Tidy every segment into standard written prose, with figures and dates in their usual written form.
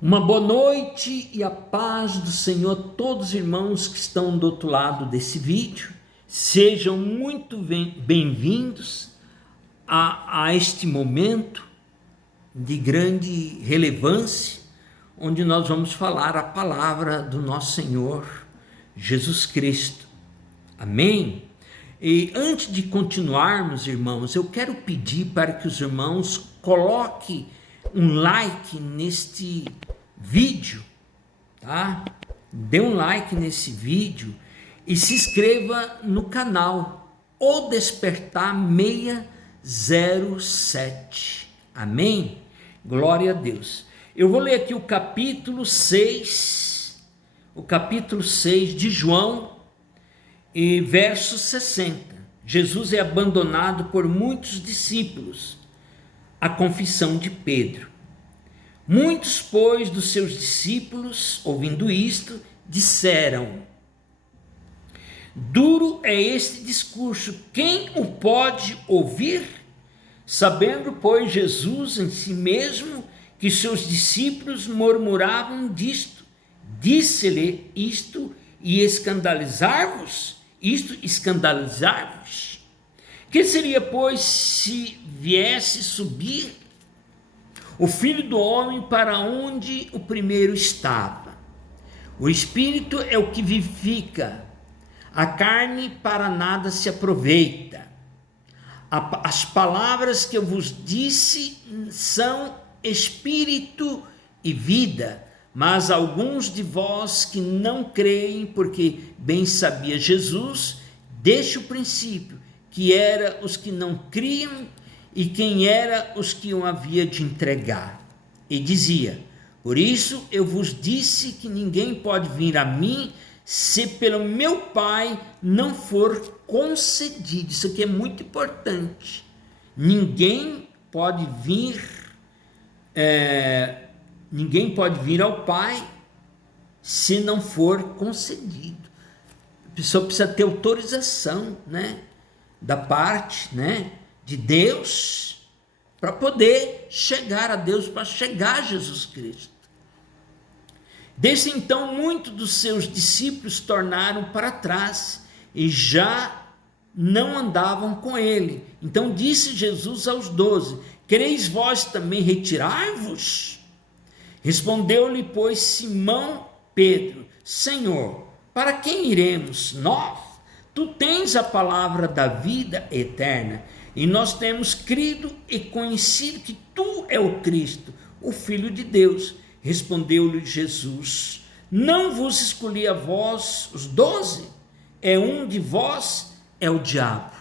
Uma boa noite e a paz do Senhor a todos os irmãos que estão do outro lado desse vídeo. Sejam muito bem-vindos a este momento de grande relevância, onde nós vamos falar a palavra do nosso Senhor Jesus Cristo. Amém? E antes de continuarmos, irmãos, eu quero pedir para que os irmãos coloquem um like neste vídeo, tá? Dê um like nesse vídeo e se inscreva no canal O Despertar 607. Amém? Glória a Deus. Eu vou ler aqui o capítulo 6 de João, e verso 60. Jesus é abandonado por muitos discípulos. A confissão de Pedro. Muitos, pois, dos seus discípulos, ouvindo isto, disseram: duro é este discurso, quem o pode ouvir? Sabendo, pois, Jesus em si mesmo que seus discípulos murmuravam disto, disse-lhe isto e escandalizar-vos? Que seria, pois, se viesse subir o Filho do Homem para onde o primeiro estava? O Espírito é o que vivifica, a carne para nada se aproveita. As palavras que eu vos disse são Espírito e vida, mas alguns de vós que não creem, porque bem sabia Jesus, desde o princípio, que era os que não criam e quem era os que o havia de entregar. E dizia: por isso eu vos disse que ninguém pode vir a mim se pelo meu Pai não for concedido. Isso aqui é muito importante. Ninguém pode vir ao Pai se não for concedido. A pessoa precisa ter autorização, da parte, de Deus, para poder chegar a Deus, para chegar a Jesus Cristo. Desde então, muitos dos seus discípulos tornaram para trás e já não andavam com ele. Então disse Jesus aos 12: quereis vós também retirar-vos? Respondeu-lhe, pois, Simão Pedro: Senhor, para quem iremos nós? Tu tens a palavra da vida eterna, e nós temos crido e conhecido que tu é o Cristo, o Filho de Deus. Respondeu-lhe Jesus: não vos escolhi a vós os 12? É um de vós, é o diabo.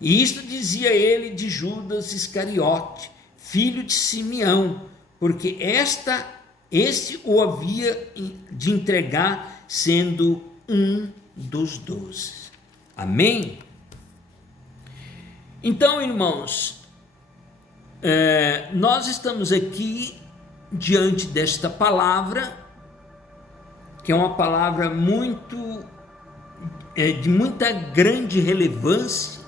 E isto dizia ele de Judas Iscariote, filho de Simeão, porque este o havia de entregar, sendo um dos 12. Amém? Então, irmãos, nós estamos aqui diante desta palavra, que é uma palavra de muita grande relevância,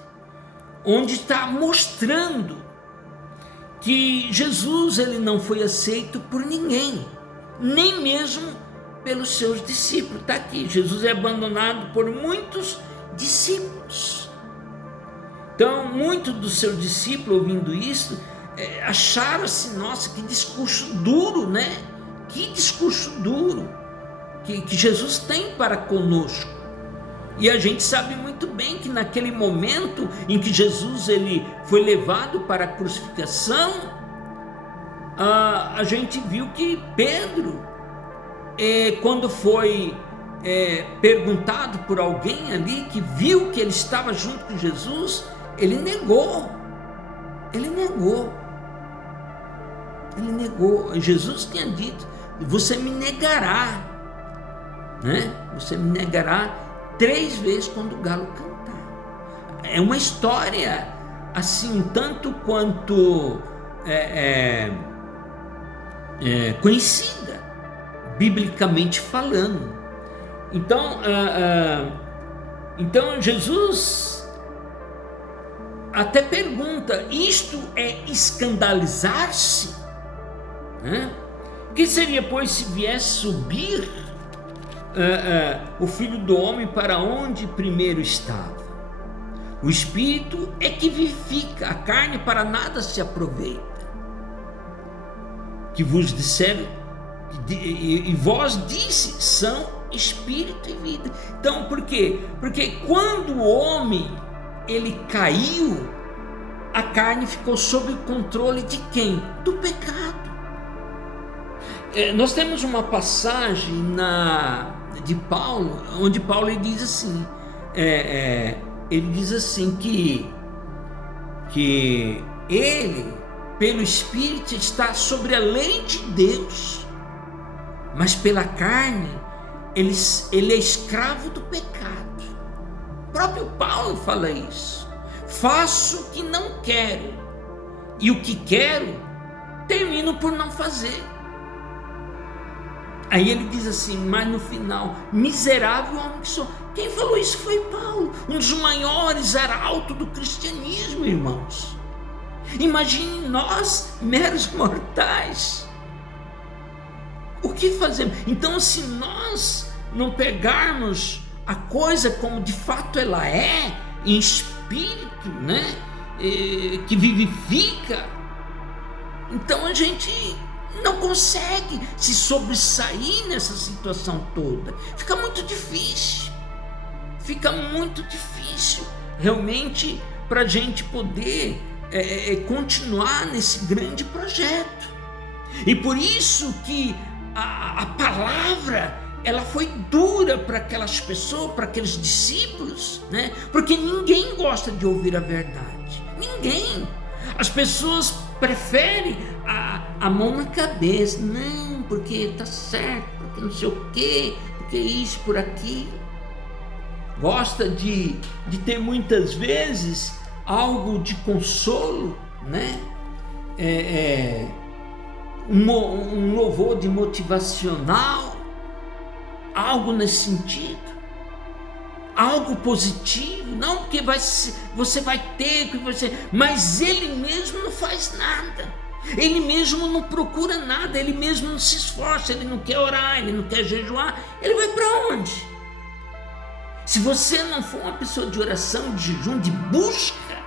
onde está mostrando que Jesus ele não foi aceito por ninguém, nem mesmo pelos seus discípulos. Está aqui, Jesus é abandonado por muitos discípulos. Então, muitos dos seus discípulos, ouvindo isso, acharam assim: nossa, que discurso duro, Que discurso duro que Jesus tem para conosco. E a gente sabe muito bem que naquele momento em que Jesus ele foi levado para a crucificação, a gente viu que Pedro, quando foi perguntado por alguém ali que viu que ele estava junto com Jesus, ele negou. Jesus tinha dito: você me negará, Você me negará 3 vezes quando o galo cantar. É uma história assim, um tanto quanto conhecida, biblicamente falando. Então Jesus até pergunta: isto é escandalizar-se? né? Que seria, pois, se viesse subir o Filho do Homem para onde primeiro estava? O Espírito é que vivifica, a carne para nada se aproveita. Que vos disseram, e vós disse, são Espírito e vida. Então, por quê? Porque quando o homem ele caiu, a carne ficou sob o controle de quem? Do pecado. Nós temos uma passagem de Paulo, onde Paulo ele diz assim, que ele, pelo Espírito, está sobre a lei de Deus, mas pela carne ele é escravo do pecado. O próprio Paulo fala isso. Faço o que não quero, e o que quero termino por não fazer. Aí ele diz assim, mas no final, miserável homem que sou. Quem falou isso foi Paulo, um dos maiores arautos do cristianismo, irmãos. Imagine nós, meros mortais. O que fazemos? Então, se nós não pegarmos a coisa como de fato ela é, em espírito, né, que vivifica, então a gente não consegue se sobressair nessa situação toda. Fica muito difícil realmente para a gente poder continuar nesse grande projeto. E por isso que a palavra ela foi dura para aquelas pessoas, para aqueles discípulos, né? Porque ninguém gosta de ouvir a verdade, ninguém. As pessoas preferem a mão na cabeça, não, porque tá certo, porque não sei o quê, porque isso, por aquilo. Gosta de ter muitas vezes algo de consolo, né? Um louvor de motivacional, algo nesse sentido, algo positivo, não porque você vai ter, mas ele mesmo não faz nada, ele mesmo não procura nada, ele mesmo não se esforça, ele não quer orar, ele não quer jejuar, ele vai para onde? Se você não for uma pessoa de oração, de jejum, de busca,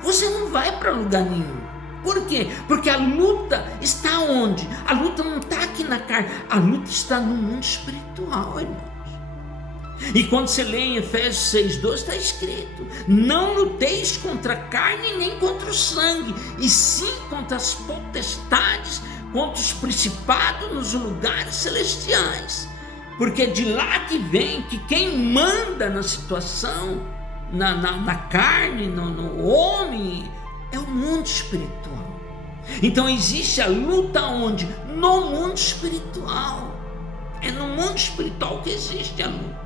você não vai para lugar nenhum. Por quê? Porque a luta está onde? A luta não está aqui na carne, a luta está no mundo espiritual, irmãos. E quando você lê em Efésios 6,12 está escrito: não luteis contra a carne nem contra o sangue, e sim contra as potestades, contra os principados nos lugares celestiais. Porque de lá que vem que quem manda na situação, na carne, no homem, é o mundo espiritual. Então existe a luta onde? No mundo espiritual. É no mundo espiritual que existe a luta.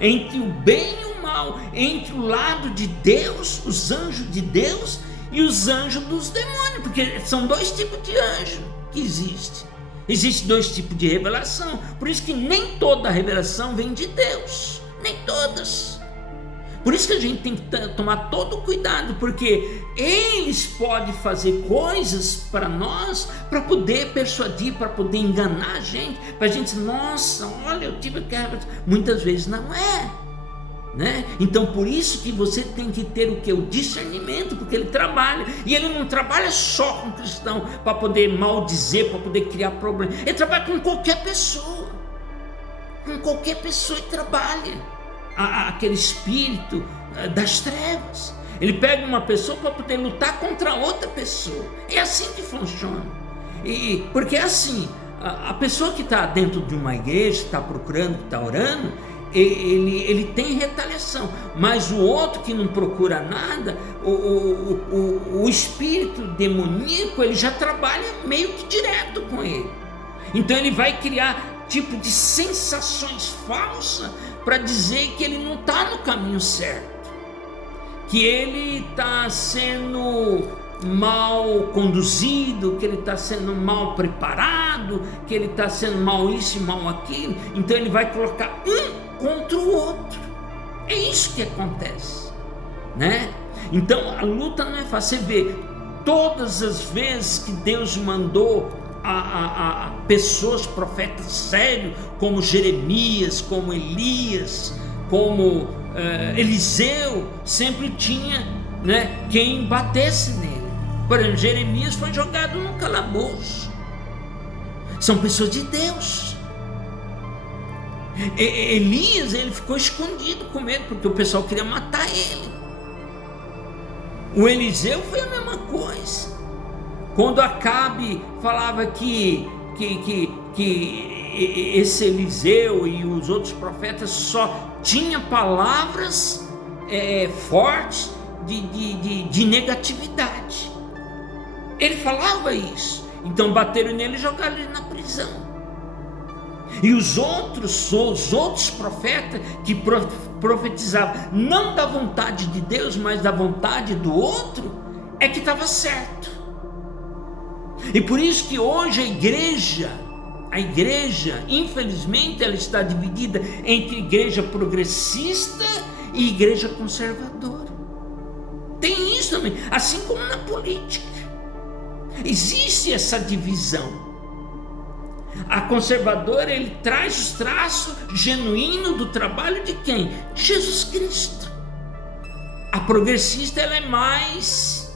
Entre o bem e o mal, entre o lado de Deus, os anjos de Deus, e os anjos dos demônios, porque são dois tipos de anjo que existem. Existem dois tipos de revelação, por isso que nem toda revelação vem de Deus, nem todas. Por isso que a gente tem que tomar todo o cuidado, porque eles podem fazer coisas para nós, para poder persuadir, para poder enganar a gente, para a gente dizer, nossa, olha, eu tive aquela... Muitas vezes não é, né? Então por isso que você tem que ter o que? O discernimento, porque ele trabalha, e ele não trabalha só com cristão, para poder maldizer, para poder criar problema, ele trabalha com qualquer pessoa ele trabalha. Aquele espírito das trevas, ele pega uma pessoa para poder lutar contra outra pessoa. É assim que funciona. Porque é assim, a pessoa que está dentro de uma igreja, está procurando, está orando, ele tem retaliação, mas o outro que não procura nada, o espírito demoníaco, ele já trabalha meio que direto com ele. Então ele vai criar tipo de sensações falsas para dizer que ele não está no caminho certo, que ele está sendo mal conduzido, que ele está sendo mal preparado, que ele está sendo mal isso e mal aquilo. Então ele vai colocar um contra o outro. É isso que acontece, né? Então a luta não é fácil. Você vê, todas as vezes que Deus mandou a pessoas, profetas sérios, como Jeremias, como Elias, como Eliseu, sempre tinha, né, quem batesse nele. Por exemplo, Jeremias foi jogado num calabouço. São pessoas de Deus. Elias, ele ficou escondido com medo, porque o pessoal queria matar ele. O Eliseu foi a mesma coisa. Quando Acabe falava que esse Eliseu e os outros profetas só tinham palavras fortes de negatividade, ele falava isso. Então bateram nele e jogaram ele na prisão. E os outros profetas que profetizavam não da vontade de Deus, mas da vontade do outro, é que estava certo. E por isso que hoje a igreja, infelizmente, ela está dividida entre igreja progressista e igreja conservadora. Tem isso também, assim como na política. Existe essa divisão. A conservadora, ele traz os traços genuínos do trabalho de quem? De Jesus Cristo. A progressista, ela é mais,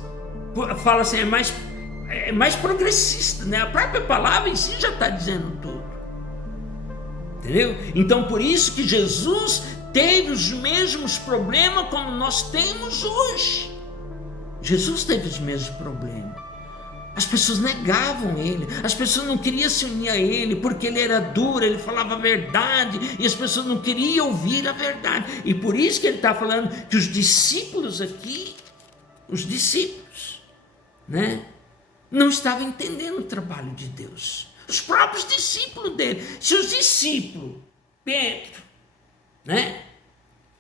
fala assim, é mais progressista, né? A própria palavra em si já está dizendo tudo. Entendeu? Então, por isso que Jesus teve os mesmos problemas como nós temos hoje. Jesus teve os mesmos problemas. As pessoas negavam ele, as pessoas não queriam se unir a ele, porque ele era duro, ele falava a verdade, e as pessoas não queriam ouvir a verdade. E por isso que ele está falando que os discípulos aqui, né, não estavam entendendo o trabalho de Deus. Os próprios discípulos dele. Se os discípulos, Pedro, né,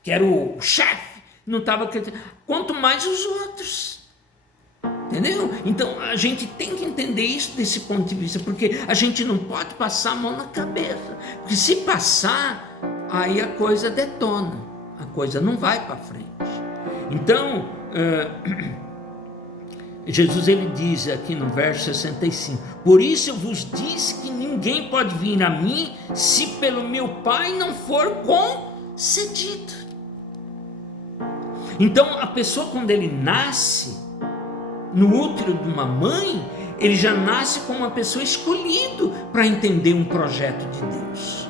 que era o chefe, não estava acreditando, quanto mais os outros. Entendeu? Então a gente tem que entender isso desse ponto de vista, porque a gente não pode passar a mão na cabeça, porque se passar, aí a coisa detona, a coisa não vai para frente. Então Jesus, ele diz aqui no verso 65: por isso eu vos disse que ninguém pode vir a mim se pelo meu Pai não for concedido. Então a pessoa, quando ele nasce no útero de uma mãe, ele já nasce como uma pessoa escolhida para entender um projeto de Deus.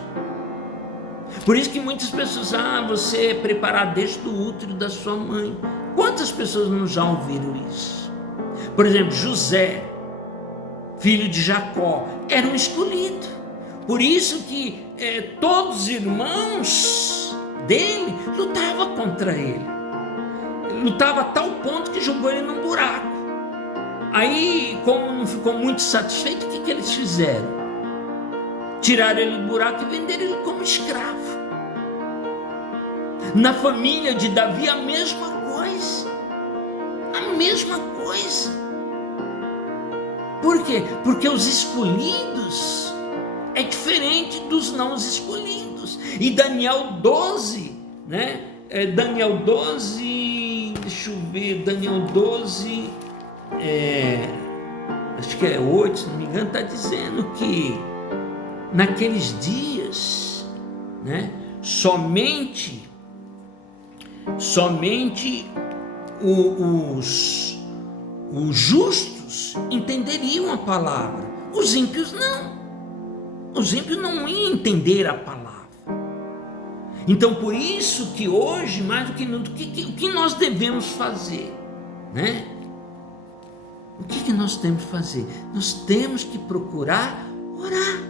Por isso que muitas pessoas, você é preparado desde o útero da sua mãe. Quantas pessoas não já ouviram isso? Por exemplo, José, filho de Jacó, era um escolhido. Por isso que todos os irmãos dele lutavam contra ele. Lutava a tal ponto que jogou ele num buraco. Aí, como não ficou muito satisfeito, o que eles fizeram? Tiraram ele do buraco e venderam ele como escravo. Na família de Davi, a mesma coisa. A mesma coisa. Por quê? Porque os escolhidos é diferente dos não escolhidos. E Daniel 12, né? Daniel 12, deixa eu ver, Daniel 12... acho que é 8, se não me engano, está dizendo que naqueles dias, né, somente os justos entenderiam a palavra, os ímpios não. Os ímpios não iam entender a palavra. Então, por isso que hoje, mais do que nunca, o que nós devemos fazer, né? O que nós temos que fazer? Nós temos que procurar orar,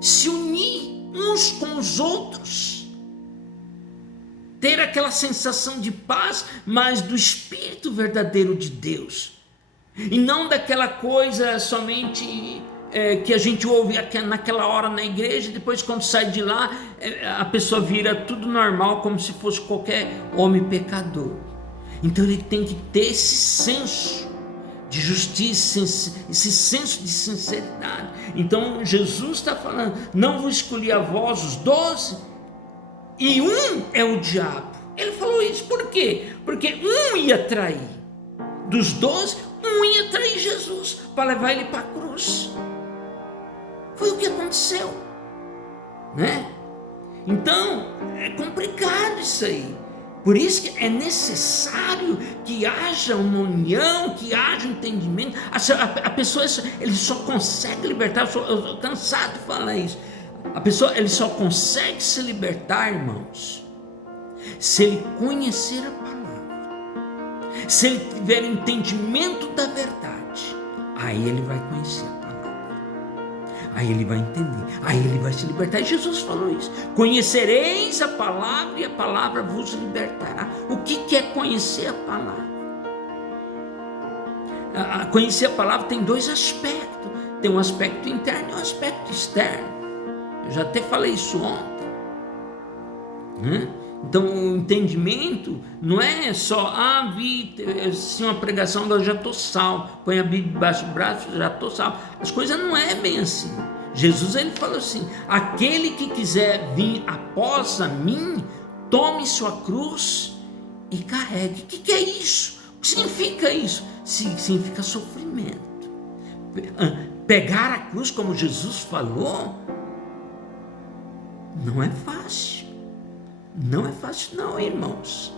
se unir uns com os outros, ter aquela sensação de paz, mas do Espírito verdadeiro de Deus, e não daquela coisa somente que a gente ouve naquela hora na igreja, depois quando sai de lá, a pessoa vira tudo normal, como se fosse qualquer homem pecador. Então ele tem que ter esse senso de justiça, esse senso de sinceridade. Então Jesus está falando: não vos escolhi a vós os 12, e um é o diabo. Ele falou isso por quê? Porque um ia trair, dos 12, um ia trair Jesus para levar ele para a cruz. o que aconteceu, né? Então, é complicado isso aí. Por isso que é necessário que haja uma união, que haja um entendimento. A pessoa, ele só consegue libertar, eu estou cansado de falar isso. A pessoa, ele só consegue se libertar, irmãos, se ele conhecer a palavra, se ele tiver entendimento da verdade. Aí ele vai conhecer a palavra, aí ele vai entender, aí ele vai se libertar. E Jesus falou isso: conhecereis a palavra e a palavra vos libertará. O que é conhecer a palavra? Conhecer a palavra tem dois aspectos: tem um aspecto interno e um aspecto externo. Eu já até falei isso ontem, né? Então o entendimento não é só, vi assim, uma pregação, agora eu já estou salvo, põe a Bíblia debaixo do braço, já estou salvo. As coisas não é bem assim. Jesus, ele falou assim: aquele que quiser vir após a mim, tome sua cruz e carregue. O que é isso? O que significa isso? Significa sofrimento. Pegar a cruz, como Jesus falou, não é fácil. Não é fácil não, irmãos.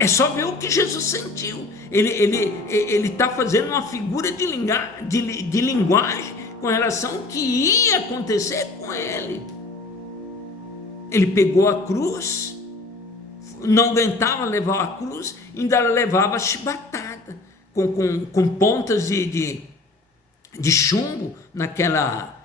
É só ver o que Jesus sentiu. Ele está fazendo uma figura de linguagem com relação ao que ia acontecer com ele. Ele pegou a cruz, não aguentava levar a cruz, ainda levava chibatada, com pontas de chumbo naquela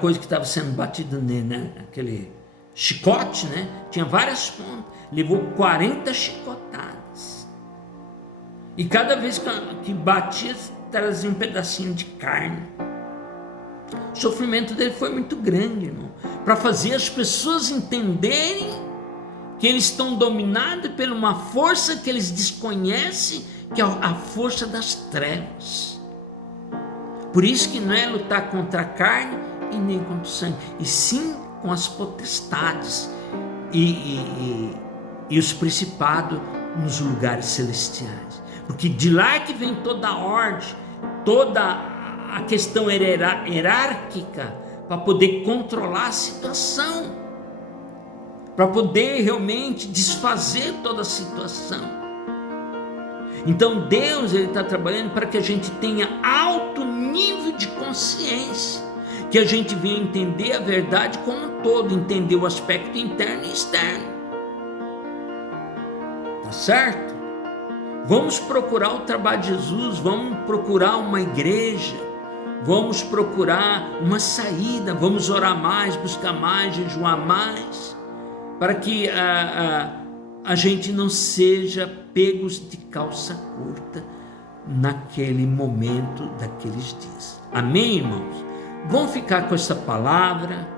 coisa que estava sendo batida nele, né? Aquele chicote, né? Tinha várias pontas, levou 40 chicotadas, e cada vez que batia, trazia um pedacinho de carne. O sofrimento dele foi muito grande, irmão, para fazer as pessoas entenderem que eles estão dominados por uma força que eles desconhecem, que é a força das trevas. Por isso que não é lutar contra a carne e nem contra o sangue, e sim com as potestades e os principados nos lugares celestiais, porque de lá é que vem toda a ordem, toda a questão hierárquica, para poder controlar a situação, para poder realmente desfazer toda a situação. Então Deus, ele está trabalhando para que a gente tenha alto nível de consciência, que a gente venha entender a verdade como um todo, entender o aspecto interno e externo. Tá certo? Vamos procurar o trabalho de Jesus, vamos procurar uma igreja, vamos procurar uma saída, vamos orar mais, buscar mais, jejuar mais, para que a gente não seja pegos de calça curta naquele momento daqueles dias. Amém, irmãos? Vamos ficar com essa palavra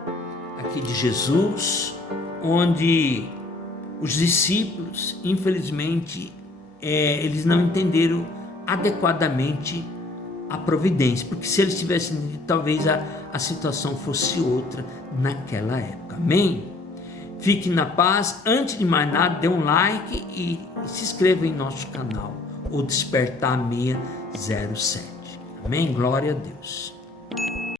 aqui de Jesus, onde os discípulos, infelizmente, eles não entenderam adequadamente a providência, porque se eles tivessem entendido, talvez a situação fosse outra naquela época. Amém? Fique na paz. Antes de mais nada, dê um like e se inscreva em nosso canal, o Despertar 607. Amém? Glória a Deus.